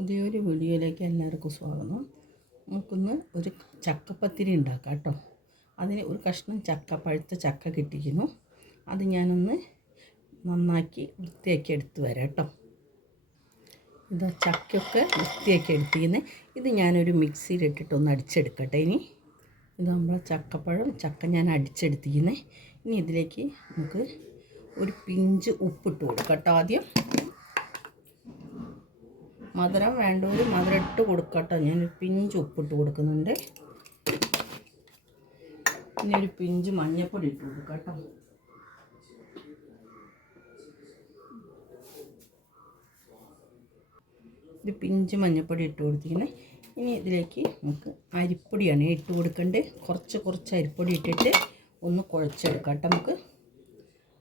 പുതിയൊരു വീഡിയോയിലേക്ക് എല്ലാവർക്കും സ്വാഗതം. നമുക്കൊന്ന് ഒരു ചക്കപ്പത്തിരി ഉണ്ടാക്കാം കേട്ടോ. അതിന് ഒരു കഷ്ണം ചക്ക പഴുത്ത ചക്ക കിട്ടിക്കുന്നു. അത് ഞാനൊന്ന് നന്നാക്കി വൃത്തിയാക്കി എടുത്ത് വരാം കേട്ടോ. ഇതാ ചക്കയൊക്കെ വൃത്തിയാക്കി എടുത്തിരിക്കുന്നത് ഇത് ഞാനൊരു മിക്സിയിലിട്ടിട്ടൊന്ന് അടിച്ചെടുക്കട്ടെ ഇനി. ഇത് നമ്മളെ ചക്കപ്പഴം ചക്ക ഞാൻ അടിച്ചെടുത്തിരിക്കുന്നത് ഇനി ഇതിലേക്ക് നമുക്ക് ഒരു പിഞ്ച് ഉപ്പിട്ട് കൊടുക്കാം കേട്ടോ ആദ്യം. മധുരം വേണ്ടവർ മധുരം ഇട്ട് കൊടുക്കട്ടോ. ഞാൻ പിഞ്ച് ഉപ്പിട്ട് കൊടുക്കുന്നുണ്ട്. ഇനി ഒരു പിഞ്ച് മഞ്ഞൾപ്പൊടി ഇട്ട് കൊടുക്കട്ടോ. കേട്ടോ ഒരു പിഞ്ച് മഞ്ഞൾപ്പൊടി ഇട്ട് കൊടുത്തിരിക്കുന്നത് ഇനി ഇതിലേക്ക് നമുക്ക് അരിപ്പൊടിയാണ് ഇട്ട് കൊടുക്കേണ്ടത് കുറച്ച് കുറച്ച് അരിപ്പൊടി ഇട്ടിട്ട് ഒന്ന് കുഴച്ചെടുക്കാം കേട്ടോ നമുക്ക്.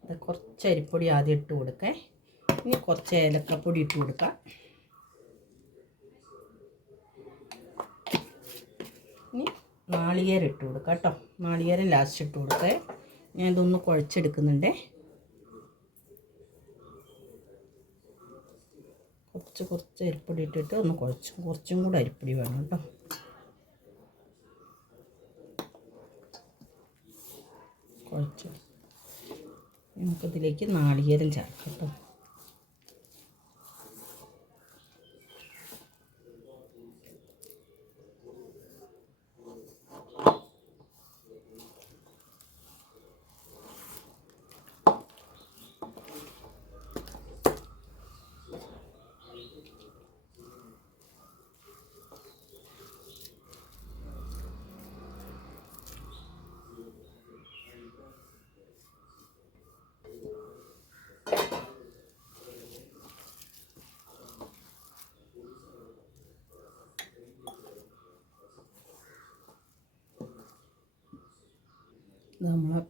അത് കുറച്ച് അരിപ്പൊടി ആദ്യം ഇട്ട് കൊടുക്കേ. ഇനി കുറച്ച് ഏലക്കപ്പൊടി ഇട്ട് കൊടുക്കാം. ഇനി നാളികേരം ഇട്ട് കൊടുക്കുക കേട്ടോ. നാളികേരം ലാസ്റ്റ് ഇട്ട് കൊടുക്കേ ഞാൻ ഇതൊന്ന് കുഴച്ചെടുക്കുന്നുണ്ടേ. കുറച്ച് കുറച്ച് അരിപ്പൊടി ഇട്ടിട്ട് ഒന്ന് കുഴച്ച് കുറച്ചും കൂടെ അരിപ്പൊടി വേണം കേട്ടോ. കുഴച്ച്. നമുക്കതിലേക്ക് നാളികേരം ചേർക്കാം കേട്ടോ. ഇത് നമ്മളെ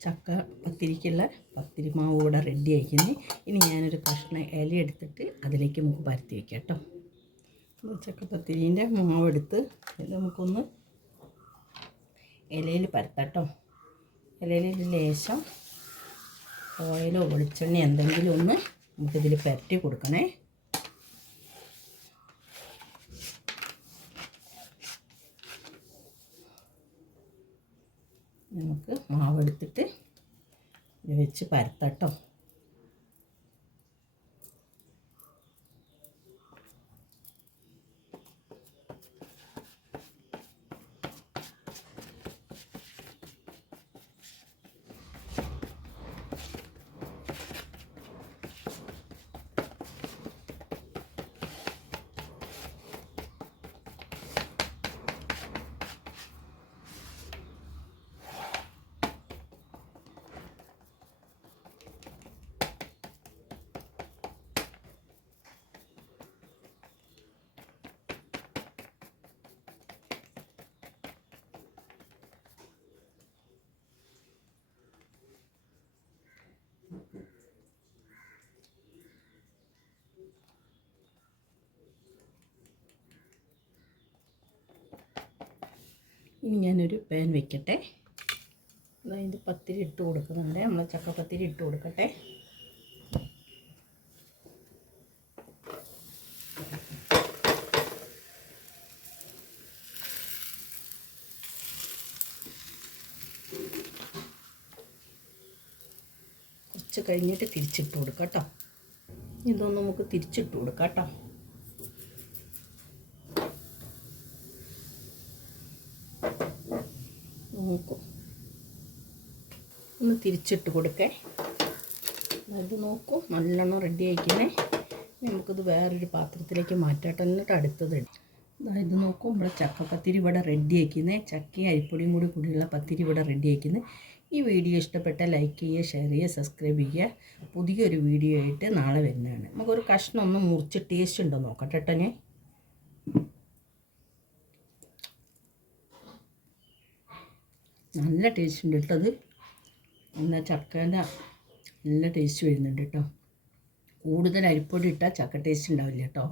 ചക്ക പത്തിരിക്കുള്ള പത്തിരി മാവ് ഇവിടെ റെഡി ആയിക്കുന്നത് ഇനി ഞാനൊരു കഷ്ണം ഇല എടുത്തിട്ട് അതിലേക്ക് നമുക്ക് പരത്തി വയ്ക്കാം കേട്ടോ. ചക്ക പത്തിരിന്റെ മാവ് എടുത്ത് ഇത് നമുക്കൊന്ന് ഇലയിൽ പരത്താട്ടോ ഇലയിൽ ലേശം ഓയിലോ വെളിച്ചെണ്ണ എന്തെങ്കിലും ഒന്ന് നമുക്കിതിൽ പരട്ടി കൊടുക്കണേ. നമുക്ക് മാവെടുത്തിട്ട് വെച്ച് പരത്തട്ടോ. ഇനി ഞാനൊരു പാൻ വെക്കട്ടെ. അതിന്റെ പത്തിരി ഇട്ട് കൊടുക്കുന്നുണ്ട്. നമ്മൾ ചക്കപ്പത്തിരി ഇട്ട് കൊടുക്കട്ടെ. കുറച്ച് കഴിഞ്ഞിട്ട് തിരിച്ചിട്ട് കൊടുക്കാം കേട്ടോ. ഇതൊന്ന് നമുക്ക് തിരിച്ചിട്ട് കൊടുക്കാം കേട്ടോ. നോക്കും. ഒന്ന് തിരിച്ചിട്ട് കൊടുക്കേ. അത് നോക്കൂ നല്ലോണം റെഡി ആയിക്കുന്നേ നമുക്കിത് വേറൊരു പാത്രത്തിലേക്ക് മാറ്റാട്ടോ എന്നിട്ട് അടുത്തത് അതായത് നോക്കൂ ചക്ക പത്തിരി ഇവിടെ റെഡി ആക്കുന്നേ ചക്കയും അരിപ്പൊടിയും കൂടി കൂടിയുള്ള പത്തിരി ഇവിടെ റെഡി ആക്കുന്നത് ഈ വീഡിയോ ഇഷ്ടപ്പെട്ട ലൈക്ക് ചെയ്യുക ഷെയർ ചെയ്യുക സബ്സ്ക്രൈബ് ചെയ്യുക. പുതിയൊരു വീഡിയോ ആയിട്ട് നാളെ വരുന്നതാണ്. നമുക്കൊരു കഷ്ണം ഒന്ന് മുറിച്ച് ടേസ്റ്റ് ഉണ്ടോ നോക്കട്ടെ കേട്ടോ ഞാൻ. നല്ല ടേസ്റ്റ് ഉണ്ട് കേട്ടോ അത്. എന്നാൽ ചക്കേന്റെ നല്ല ടേസ്റ്റ് വരുന്നുണ്ട് കേട്ടോ. കൂടുതൽ അരിപ്പൊടി ഇട്ടാൽ ചക്ക ടേസ്റ്റ് ഉണ്ടാവില്ല കേട്ടോ.